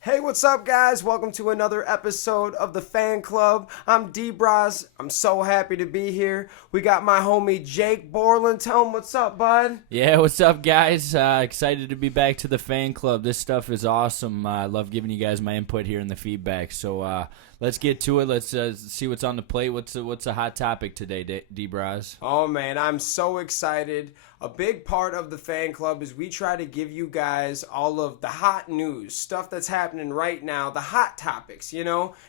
Hey, what's up, guys? Welcome to another episode of the Fan Club. I'm D-Braz. I'm so happy to be here. We got my homie Jake Borland. Tell him what's up, bud. Yeah, what's up, guys? Excited to be back to the fan club. This stuff is awesome. I love giving you guys my input here and the feedback. So let's get to it. Let's see what's on the plate. What's a hot topic today, D-Braz? Oh, man, I'm so excited. A big part of the Fan Club is we try to give you guys all of the hot news, stuff that's happening right now, the hot topics,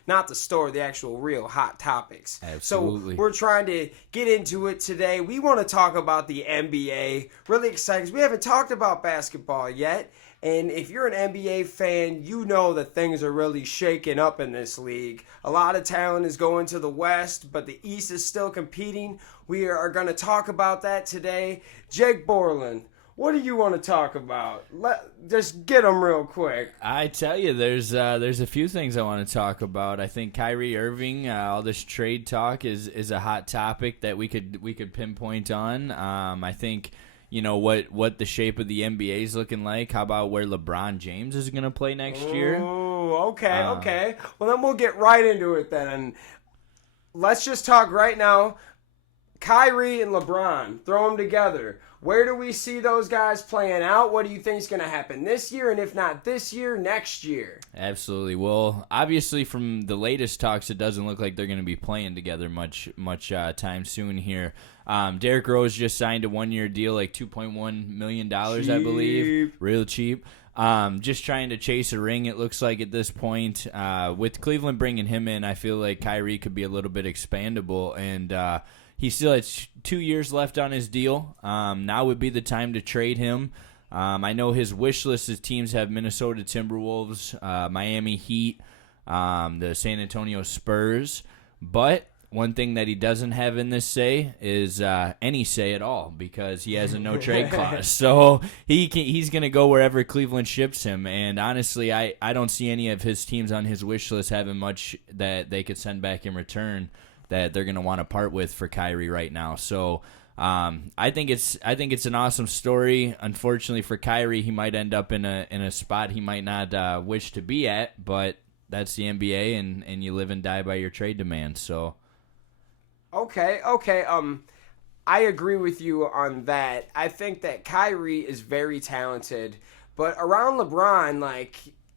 not the story, the actual real hot topics. Absolutely. So we're trying to get into it today. We want to talk about the NBA. Really excited because we haven't talked about basketball yet. And if you're an NBA fan, you know that things are really shaking up in this league. A lot of talent is going to the West, but the East is still competing. We are going to talk about that today. Jake Borland, what do you want to talk about? Just get them real quick. I tell you, there's a few things I want to talk about. I think Kyrie Irving, all this trade talk is a hot topic that we could pinpoint on. I think. You know what the shape of the NBA is looking like. How about where LeBron James is going to play next year? Oh, okay. Well, then we'll get right into it then. Let's just talk right now. Kyrie and LeBron, throw them together. Where do we see those guys playing out? What do you think is going to happen this year? And if not this year, next year? Absolutely. Well, obviously from the latest talks, it doesn't look like they're going to be playing together much time soon here. Derrick Rose just signed a one-year deal, like $2.1 million, I believe. Real cheap. Just trying to chase a ring, it looks like at this point. With Cleveland bringing him in, I feel like Kyrie could be a little bit expandable, and he still has 2 years left on his deal. Now would be the time to trade him. I know his wish list of teams have Minnesota Timberwolves, Miami Heat, the San Antonio Spurs, but one thing that he doesn't have in this say is any say at all because he has a no-trade clause. So he's going to go wherever Cleveland ships him. And honestly, I don't see any of his teams on his wish list having much that they could send back in return that they're going to want to part with for Kyrie right now. So I think it's an awesome story. Unfortunately for Kyrie, he might end up in a spot he might not wish to be at, but that's the NBA, and you live and die by your trade demands. So. Okay. I agree with you on that. I think that Kyrie is very talented, but around LeBron,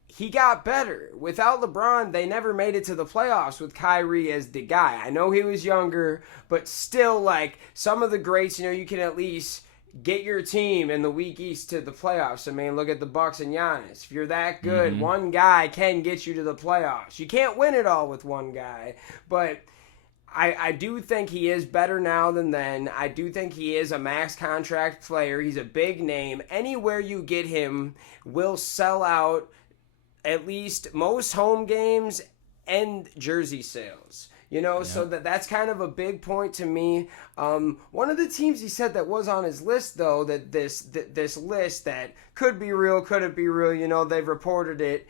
he got better. Without LeBron, they never made it to the playoffs with Kyrie as the guy. I know he was younger, but still, some of the greats, you can at least get your team in the weak East to the playoffs. I mean, look at the Bucks and Giannis. If you're that good, one guy can get you to the playoffs. You can't win it all with one guy, but I do think he is better now than then. I do think he is a max contract player. He's a big name. Anywhere you get him will sell out at least most home games and jersey sales. So that's kind of a big point to me. One of the teams he said that was on his list, though, that this list that could be real, couldn't be real, they've reported it,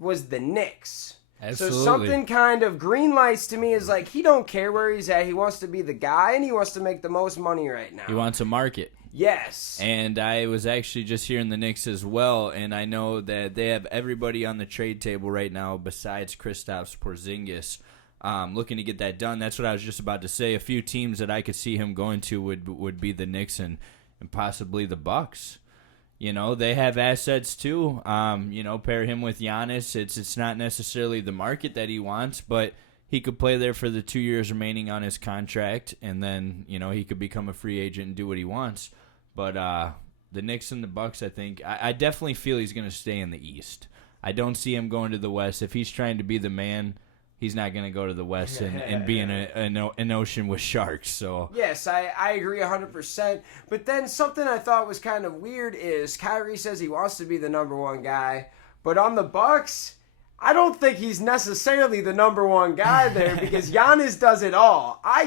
was the Knicks. Absolutely. So something kind of green lights to me is he don't care where he's at. He wants to be the guy, and he wants to make the most money right now. He wants a market. Yes. And I was actually just hearing the Knicks as well, and I know that they have everybody on the trade table right now besides Kristaps Porzingis looking to get that done. That's what I was just about to say. A few teams that I could see him going to would be the Knicks and possibly the Bucks. They have assets too. Pair him with Giannis. It's not necessarily the market that he wants, but he could play there for the 2 years remaining on his contract, and then he could become a free agent and do what he wants. But the Knicks and the Bucks, I think, I definitely feel he's going to stay in the East. I don't see him going to the West. If he's trying to be the man, he's not going to go to the West and be in an ocean with sharks. So yes, I agree 100%. But then something I thought was kind of weird is Kyrie says he wants to be the number one guy, but on the Bucks, I don't think he's necessarily the number one guy there because Giannis does it all. I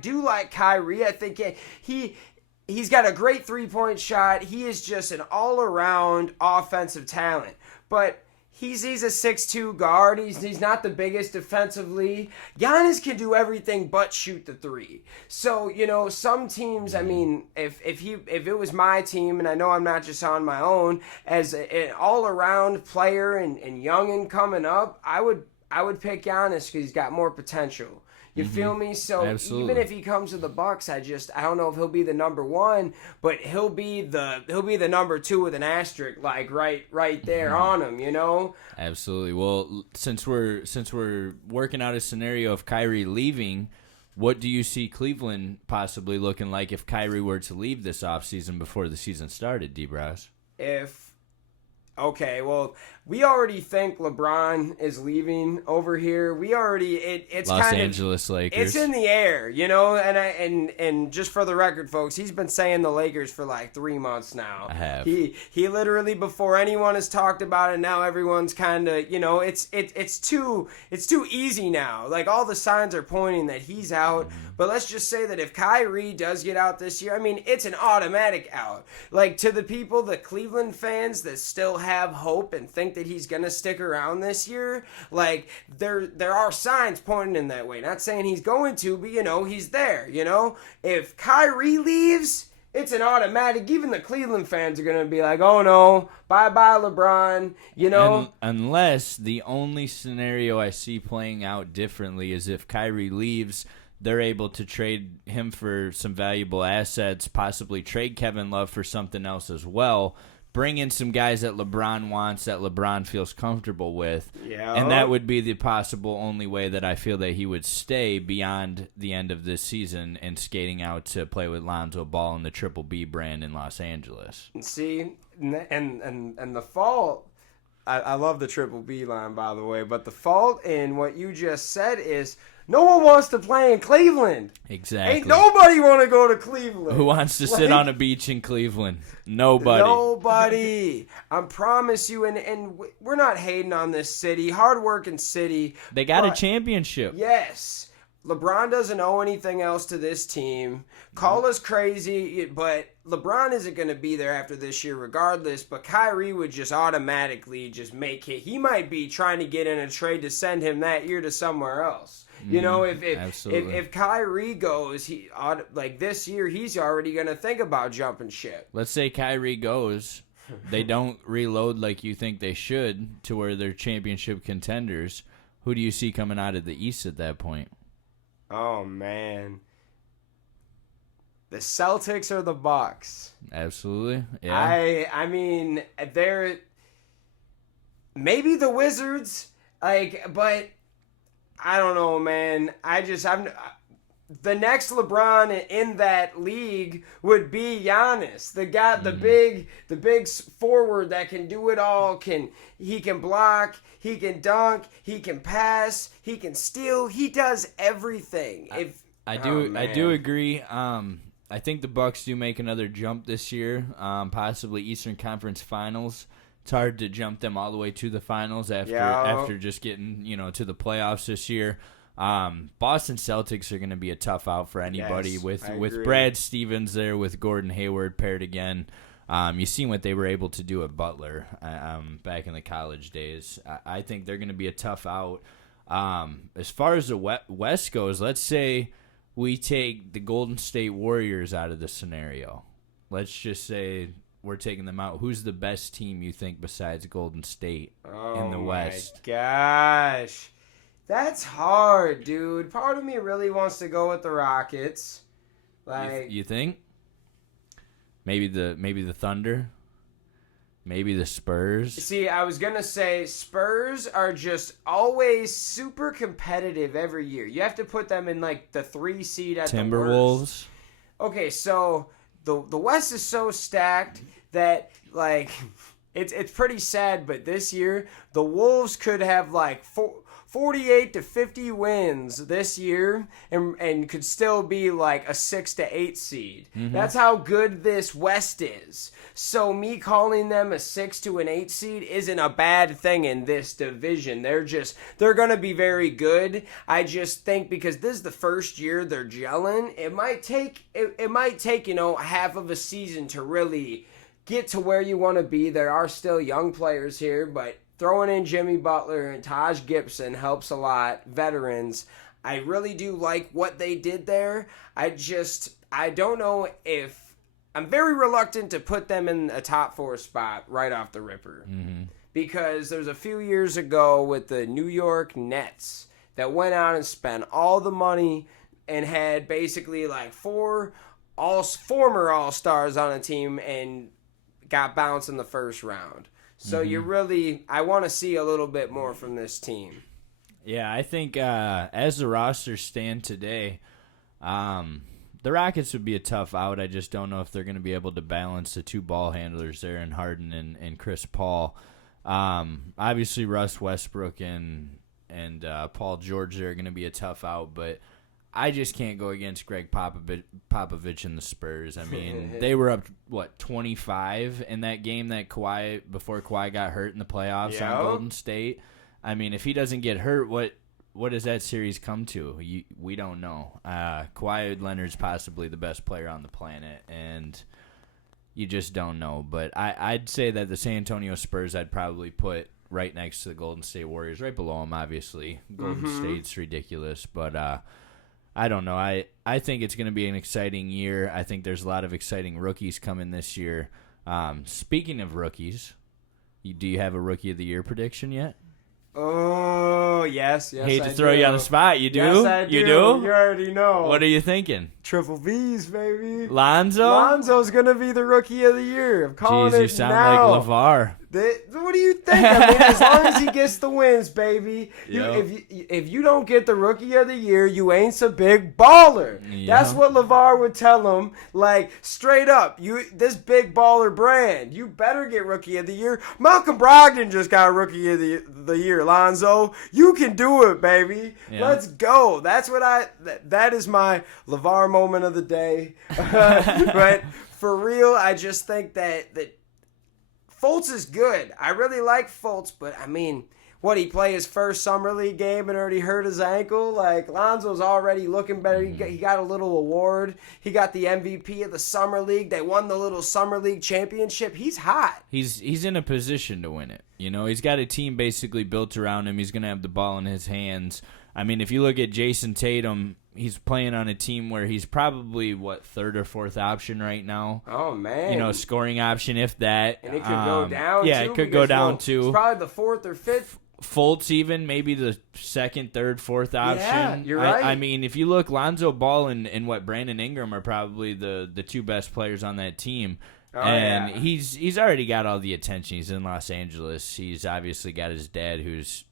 do like Kyrie. I think he's got a great three-point shot. He is just an all-around offensive talent. But He's a 6'2" guard. He's not the biggest defensively. Giannis can do everything but shoot the three. So, some teams, I mean, if it was my team, and I know I'm not just on my own, as an all-around player and young and coming up, I would pick Giannis because he's got more potential. You feel me? So Absolutely. even if he comes to the Bucks, I don't know if he'll be the number one, but he'll be the number two with an asterisk, like right there on him. Absolutely. Well, since we're working out a scenario of Kyrie leaving, what do you see Cleveland possibly looking like if Kyrie were to leave this offseason before the season started, D-Bros? Okay, well, we already think LeBron is leaving over here. It's Los kind Angeles of Lakers. It's in the air, and just for the record, folks, he's been saying the Lakers for like 3 months now. I have. He literally, before anyone has talked about it, now everyone's kind of, it's too easy now. Like all the signs are pointing that he's out. But let's just say that if Kyrie does get out this year, I mean, it's an automatic out. Like to the people, the Cleveland fans that still have hope and think that he's gonna stick around this year, like there are signs pointing in that way. Not saying he's going to, but he's there. If Kyrie leaves, it's an automatic. Even the Cleveland fans are gonna be like, "Oh no, bye bye LeBron." Unless the only scenario I see playing out differently is if Kyrie leaves, they're able to trade him for some valuable assets, possibly trade Kevin Love for something else as well. Bring in some guys that LeBron wants, that LeBron feels comfortable with. Yeah. And that would be the possible only way that I feel that he would stay beyond the end of this season and skating out to play with Lonzo Ball and the Triple B brand in Los Angeles. See, and the fault, I love the Triple B line, by the way, but the fault in what you just said is no one wants to play in Cleveland. Exactly. Ain't nobody want to go to Cleveland. Who wants to sit on a beach in Cleveland? Nobody. I promise you, and we're not hating on this city, hard-working city. They got a championship. Yes. LeBron doesn't owe anything else to this team. Call us crazy, but LeBron isn't going to be there after this year regardless, but Kyrie would just automatically just make it. He might be trying to get in a trade to send him that year to somewhere else. If Kyrie goes, like this year, he's already going to think about jumping ship. Let's say Kyrie goes, they don't reload like you think they should to where they're championship contenders. Who do you see coming out of the East at that point? Oh, man. The Celtics or the Bucks? Absolutely. Yeah. I mean, they're maybe the Wizards, but I don't know, man. The next LeBron in that league would be Giannis. The guy, the big forward that can do it all. He can block, he can dunk, he can pass, he can steal. He does everything. I do agree. I think the Bucks do make another jump this year, possibly Eastern Conference Finals. It's hard to jump them all the way to the finals after just getting to the playoffs this year. Boston Celtics are going to be a tough out for anybody with Brad Stevens there, with Gordon Hayward paired again. You've seen what they were able to do at Butler back in the college days. I think they're going to be a tough out. As far as the West goes, let's say we take the Golden State Warriors out of the scenario. Let's just say we're taking them out. Who's the best team you think besides Golden State in the West? Oh, my gosh. That's hard, dude. Part of me really wants to go with the Rockets. You think? Maybe the Thunder? Maybe the Spurs? See, I was going to say Spurs are just always super competitive every year. You have to put them in the 3 seed at Timberwolves. the worst. Okay, so the West is so stacked that it's pretty sad, but this year the Wolves could have 48 to 50 wins this year and could still be a 6 to 8 seed. Mm-hmm. That's how good this West is. So me calling them a 6 to an 8 seed isn't a bad thing in this division. They're going to be very good. I just think because this is the first year they're gelling, it might take half of a season to really get to where you want to be. There are still young players here, but throwing in Jimmy Butler and Taj Gibson helps a lot. Veterans. I really do like what they did there. I don't know if I'm very reluctant to put them in a top 4 spot right off the ripper. Mm-hmm. Because there's a few years ago with the New York Nets that went out and spent all the money and had basically like 4 former All-Stars on a team and got bounced in the first round. So I want to see a little bit more from this team. Yeah, I think as the rosters stand today, the Rockets would be a tough out. I just don't know if they're going to be able to balance the 2 ball handlers there in Harden and Chris Paul. Obviously, Russ Westbrook and Paul George are going to be a tough out, but I just can't go against Greg Popovich and the Spurs. I mean, they were up, 25 in that game before Kawhi got hurt in the playoffs on Golden State. I mean, if he doesn't get hurt, what does that series come to? We don't know. Kawhi Leonard's possibly the best player on the planet, and you just don't know. But I'd say that the San Antonio Spurs I'd probably put right next to the Golden State Warriors, right below them, obviously. Golden State's ridiculous, but I don't know. I think it's going to be an exciting year. I think there's a lot of exciting rookies coming this year. Speaking of rookies, do you have a Rookie of the Year prediction yet? Oh, yes. Hate to throw you on the spot. You do? Yes, I do. You do? You already know. What are you thinking? Triple B's, baby. Lonzo's going to be the Rookie of the Year. I'm calling Jeez, it you sound now. like LeVar. What do you think? I mean, as long as he gets the wins, baby. Yep. If you don't get the Rookie of the Year, you ain't so big baller. Yep. That's what LeVar would tell him. Like, straight up, this big baller brand, you better get Rookie of the Year. Malcolm Brogdon just got Rookie of the Year, Lonzo. You can do it, baby. Yep. Let's go. That's what that is my LeVar moment of the day. But for real, I just think that Fultz is good. I really like Fultz, but I mean, he played his first Summer League game and already hurt his ankle? Like, Lonzo's already looking better. He got a little award. He got the MVP of the Summer League. They won the little Summer League championship. He's hot. He's in a position to win it. He's got a team basically built around him. He's going to have the ball in his hands. I mean, if you look at Jason Tatum, he's playing on a team where he's probably, 3rd or 4th option right now. Oh, man. Scoring option, if that. And it could go down, too. Yeah, it could go down, too. It's probably the 4th or 5th. Fultz even, maybe the 2nd, 3rd, 4th option. Yeah, you're right. I mean, if you look, Lonzo Ball and Brandon Ingram are probably the 2 best players on that team. Oh, and yeah. he's already got all the attention. He's in Los Angeles. He's obviously got his dad who's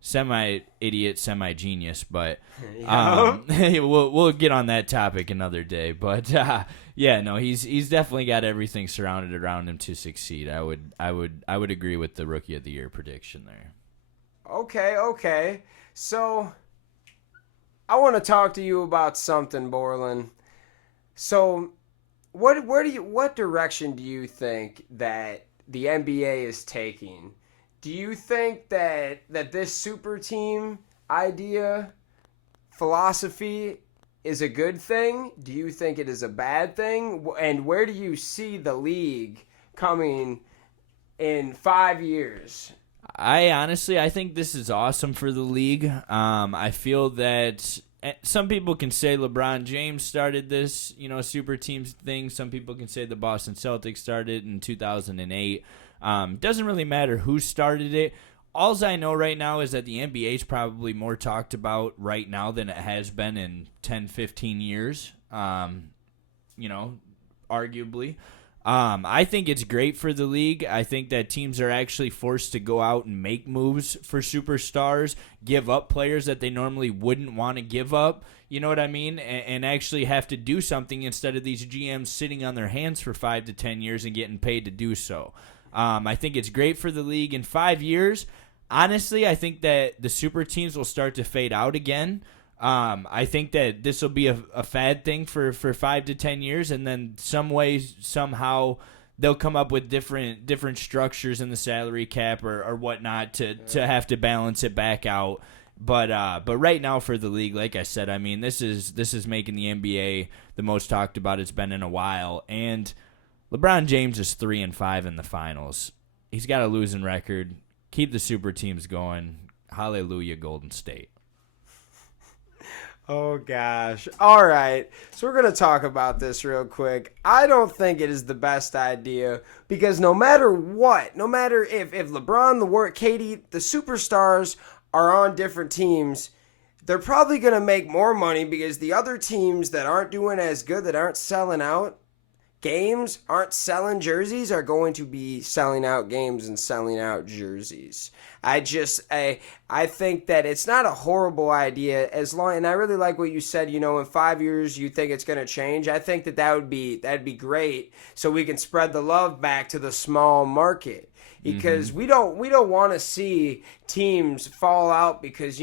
semi-idiot, semi-genius, but we'll get on that topic another day. But he's definitely got everything surrounded around him to succeed. I would agree with the Rookie of the Year prediction there. Okay. So I want to talk to you about something, Borland. So what direction do you think that the NBA is taking? Do you think that this super team idea, philosophy, is a good thing? Do you think it is a bad thing? And where do you see the league coming in 5 years? I think this is awesome for the league. I feel that some people can say LeBron James started this, super teams thing. Some people can say the Boston Celtics started in 2008. Doesn't really matter who started it. All I know right now is that the NBA is probably more talked about right now than it has been in 10, 15 years, arguably. I think it's great for the league. I think that teams are actually forced to go out and make moves for superstars, give up players that they normally wouldn't want to give up, you know what I mean? And actually have to do something instead of these GMs sitting on their hands for 5 to 10 years and getting paid to do so. I think it's great for the league. In 5 years, honestly, I think that the super teams will start to fade out again. I think that this will be a fad thing for 5 to 10 years, and then somehow they'll come up with different structures in the salary cap or whatnot to have to balance it back out. But right now for the league, like I said, I mean this is making the NBA the most talked about it's been in a while, and LeBron James is 3-5 in the finals. He's got a losing record. keep the super teams going. Hallelujah, Golden State. Oh, gosh. All right. So we're going to talk about this real quick. I don't think it is the best idea because no matter what, no matter if LeBron, KD, the superstars are on different teams, they're probably going to make more money because the other teams that aren't doing as good, that aren't selling out games, aren't selling jerseys, are going to be selling out games and selling out jerseys. I think that it's not a horrible idea as long, and I really like what you said, in 5 years you think it's going to change. I think that'd be great so we can spread the love back to the small market. Because we don't want to see teams fall out because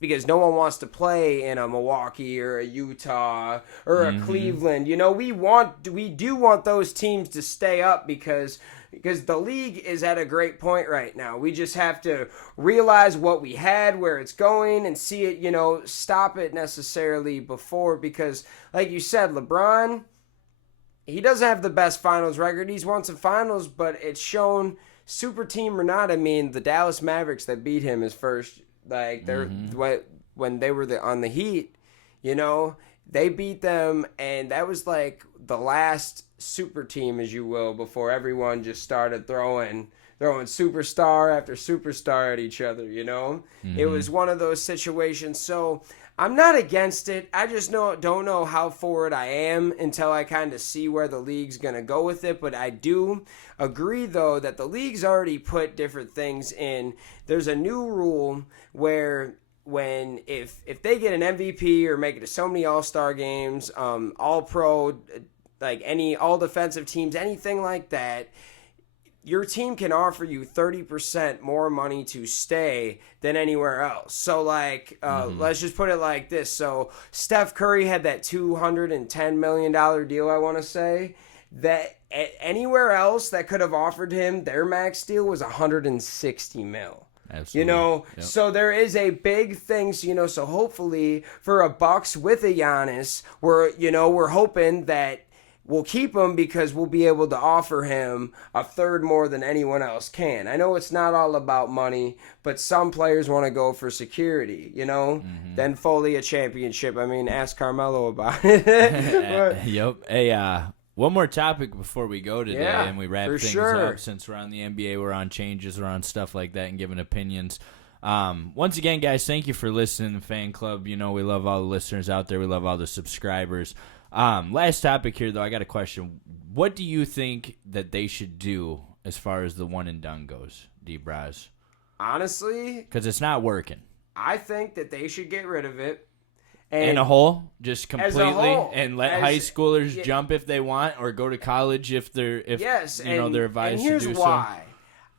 because no one wants to play in a Milwaukee or a Utah or a Cleveland. We do want those teams to stay up because the league is at a great point right now. We just have to realize what we had, where it's going, and see it, stop it necessarily before. Because, like you said, LeBron, he doesn't have the best finals record. He's won some finals, but it's shown super team or not. I mean, the Dallas Mavericks that beat him his first, when they were on the Heat, they beat them, and that was like the last super team, as you will, before everyone just started throwing superstar after superstar at each other. It was one of those situations. So I'm not against it. I just don't know how forward I am until I kind of see where the league's going to go with it. But I do agree, though, that the league's already put different things in. There's a new rule where if they get an MVP or make it to so many All-Star games, All-Pro, like all defensive teams, anything like that, your team can offer you 30% more money to stay than anywhere else. So, let's just put it like this. So, Steph Curry had that $210 million deal, I want to say, that anywhere else that could have offered him their max deal was $160 million. Absolutely. Yep. So there is a big thing, so hopefully for a Bucks with a Giannis, we're hoping that we'll keep him because we'll be able to offer him a third more than anyone else can. I know it's not all about money, but some players want to go for security, Then Foley a championship. I mean, ask Carmelo about it. Yep. Hey, one more topic before we go today, and we wrap things sure. up. Since we're on the NBA, we're on changes, we're on stuff like that, and giving opinions. Once again, guys, thank you for listening to Fan Club. We love all the listeners out there. We love all the subscribers. Last topic here, though, I got a question. What do you think that they should do as far as the one and done goes, D-Braz? Honestly, because it's not working. I think that they should get rid of it. In a whole, just completely, and let high schoolers yeah, jump if they want, or go to college if they're they're advised and to do why.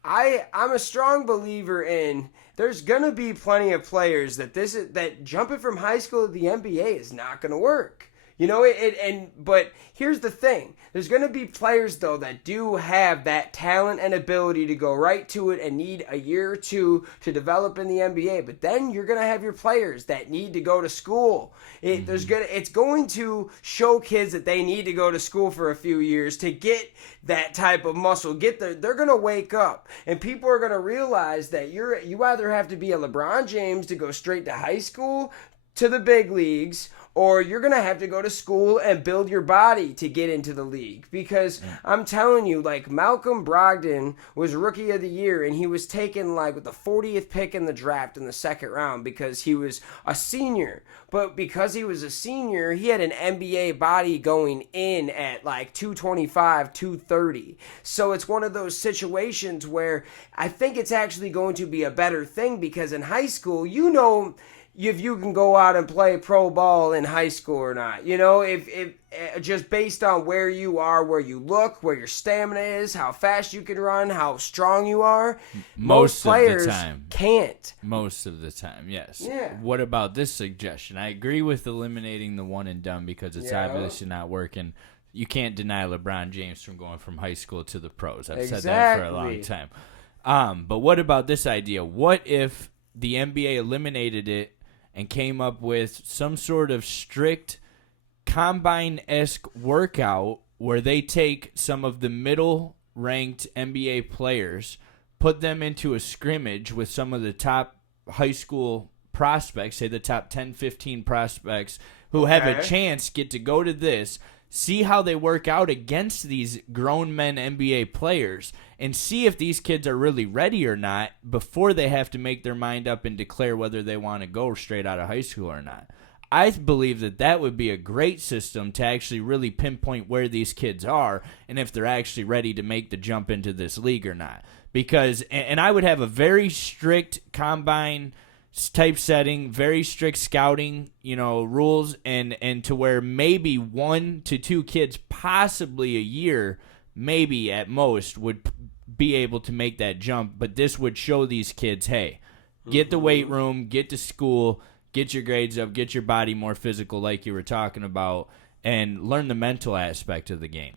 I'm a strong believer in there's gonna be plenty of players that jumping from high school to the NBA is not gonna work. But here's the thing. There's going to be players, though, that do have that talent and ability to go right to it and need a year or two to develop in the NBA. But then you're going to have your players that need to go to school. It's going to show kids that they need to go to school for a few years to get that type of muscle. They're going to wake up. And people are going to realize that you either have to be a LeBron James to go straight to high school, to the big leagues, or you're going to have to go to school and build your body to get into the league. Because I'm telling you, Malcolm Brogdon was Rookie of the Year, and he was taken with the 40th pick in the draft in the second round because he was a senior. But because he was a senior, he had an NBA body going in at 225, 230. So it's one of those situations where I think it's actually going to be a better thing because in high school, if you can go out and play pro ball in high school or not, if just based on where you are, where you look, where your stamina is, how fast you can run, how strong you are, most players can't. Most of the time, yes. Yeah. What about this suggestion? I agree with eliminating the one and done because it's obviously not working. You can't deny LeBron James from going from high school to the pros. I've said that for a long time. But what about this idea? What if the NBA eliminated it and came up with some sort of strict combine-esque workout where they take some of the middle-ranked NBA players, put them into a scrimmage with some of the top high school prospects, say the top 10, 15 prospects who have a chance, get to go to this, see how they work out against these grown men NBA players, and see if these kids are really ready or not before they have to make their mind up and declare whether they want to go straight out of high school or not. I believe that would be a great system to actually really pinpoint where these kids are and if they're actually ready to make the jump into this league or not. Because, and I would have a very strict combine type setting, very strict scouting, rules, and to where maybe 1 to 2 kids, possibly a year, maybe at most, would be able to make that jump. But this would show these kids, hey, get the weight room, get to school, get your grades up, get your body more physical like you were talking about, and learn the mental aspect of the game.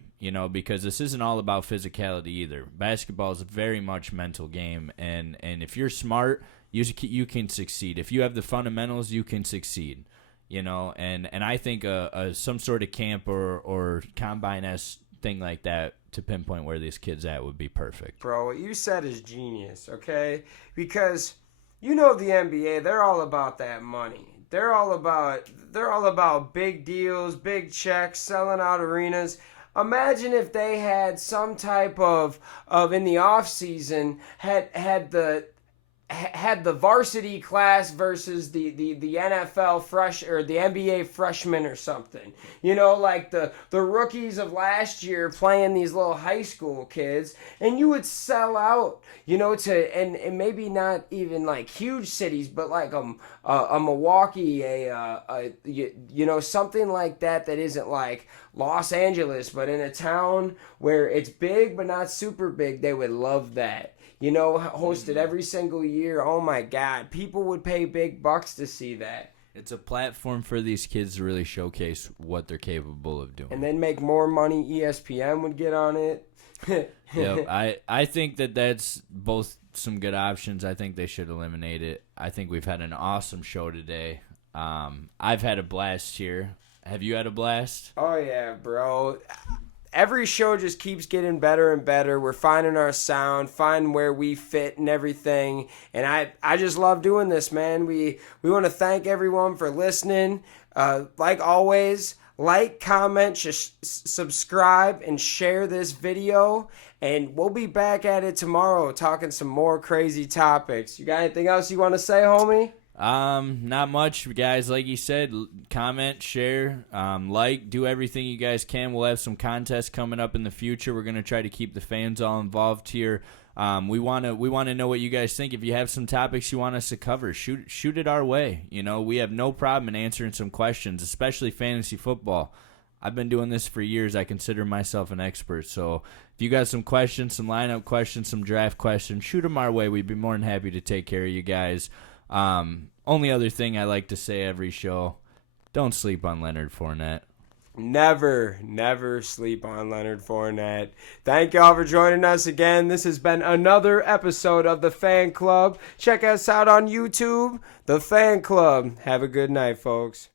Because this isn't all about physicality either. Basketball is a very much mental game, and if you're smart, you can succeed. If you have the fundamentals, you can succeed. And I think some sort of camp or combine-esque thing like that to pinpoint where these kids at would be perfect. Bro, what you said is genius, okay? Because the NBA, they're all about that money. They're all about big deals, big checks, selling out arenas. Imagine if they had some type of in the off season had the varsity class versus the NFL or the NBA freshman or something. Like the rookies of last year playing these little high school kids, and you would sell out, to and maybe not even like huge cities, but like a Milwaukee, something like that isn't like Los Angeles, but in a town where it's big but not super big. They would love that. Hosted every single year. Oh my God, people would pay big bucks to see that. It's a platform for these kids to really showcase what they're capable of doing. And then make more money. ESPN would get on it. Yeah, I think that's both some good options. I think they should eliminate it. I think we've had an awesome show today. I've had a blast here. Have you had a blast? Oh yeah, bro. Every show just keeps getting better and better. We're finding our sound, finding where we fit and everything. And I just love doing this, man. We want to thank everyone for listening. Like always, like, comment, subscribe, and share this video. And we'll be back at it tomorrow talking some more crazy topics. You got anything else you want to say, homie? Not much, guys. Like you said, comment, share, do everything you guys can. We'll have some contests coming up in the future. We're gonna try to keep the fans all involved here. We wanna know what you guys think. If you have some topics you want us to cover, shoot it our way. We have no problem in answering some questions, especially fantasy football. I've been doing this for years. I consider myself an expert. So if you got some questions, some lineup questions, some draft questions, shoot them our way. We'd be more than happy to take care of you guys. Only other thing I like to say every show, don't sleep on Leonard Fournette. Never sleep on Leonard Fournette. Thank y'all for joining us again. This has been another episode of The Fan Club. Check us out on YouTube, The Fan Club. Have a good night, folks.